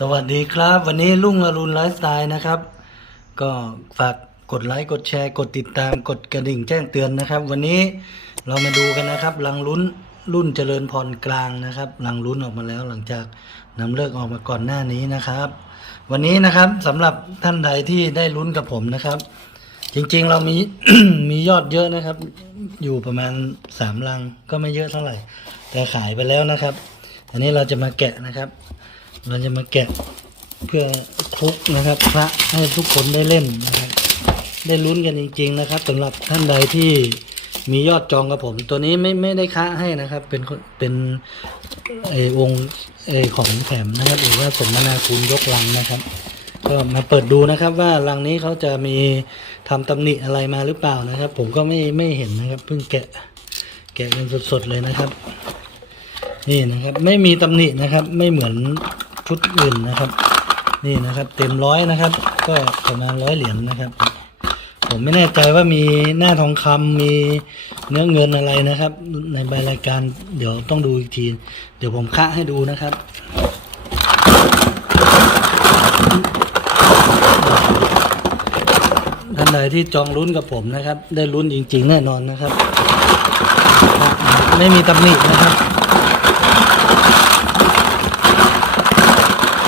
สวัสดีครับ วันนี้ลุงอรุณไลฟ์สไตล์นะครับ ก็ฝากกดไลค์กดแชร์ กดติดตามกดกระดิ่งแจ้งเตือนนะครับ วันนี้เรามาดูกันนะครับลังลุ้นรุ่นเจริญพรกลางนะครับลังลุ้นออกมาแล้วหลังจากนำเลิกออกมาก่อนหน้านี้นะครับ วันนี้นะครับสำหรับท่านใดที่ได้ลุ้นกับผมนะครับ จริงๆเรามี มียอดเยอะนะครับ อยู่ประมาณสามลังก็ไม่เยอะเท่าไหร่ แต่ขายไปแล้วนะครับอันนี้เราจะมาแกะนะครับ เราจะมาแกะเพื่อคลุกนะครับพระให้ทุกคนได้เล่นนะครับ ได้ลุ้นกันจริง ๆ นะครับสำหรับท่านใดที่มียอดจองกับผม ตัวนี้ไม่ไม่ได้ค้าให้นะครับ เป็นเป็นเอองค์เอของแถมนะครับ หรือว่าสมนาคุณยกลังนะครับ ก็มาเปิดดูนะครับว่ารังนี้เขาจะมีทำตำหนิอะไรมาหรือเปล่านะครับ ผมก็ไม่ไม่เห็นนะครับ เพิ่งแกะแกะกันสดๆเลยนะครับ นี่นะครับ ไม่มีตำหนินะครับ ไม่เหมือน ชุดอื่นนะครับ นี่นะครับเต็มร้อยนะครับ ก็ประมาณร้อยเหรียญนะครับ ผมไม่แน่ใจว่ามีหน้าทองคำมีเนื้อเงินอะไรนะครับ ในใบรายการเดี๋ยวต้องดูอีกที เดี๋ยวผมคะให้ดูนะครับท่านใดที่จองลุ้นกับผมนะครับ ได้ลุ้นจริง ๆ แน่นอนนะครับ ไม่มีตำหนินะครับ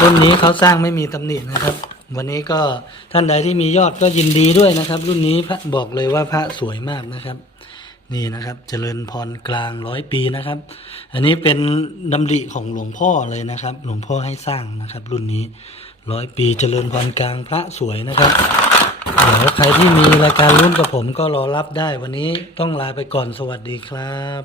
รุ่นนี้เขาสร้างไม่มีตำหนินะครับ วันนี้ก็ท่านใดที่มียอดก็ยินดีด้วยนะครับ รุ่นนี้พระบอกเลยว่าพระสวยมากนะครับ นี่นะครับ เจริญพรกลางร้อยปีนะครับ อันนี้เป็นดำริของหลวงพ่อเลยนะครับ หลวงพ่อให้สร้างนะครับ รุ่นนี้ร้อยปีเจริญพรกลางพระสวยนะครับเดี๋ยวใครที่มีรายการรุ่นกับผมก็รอรับได้ วันนี้ต้องลาไปก่อนสวัสดีครับ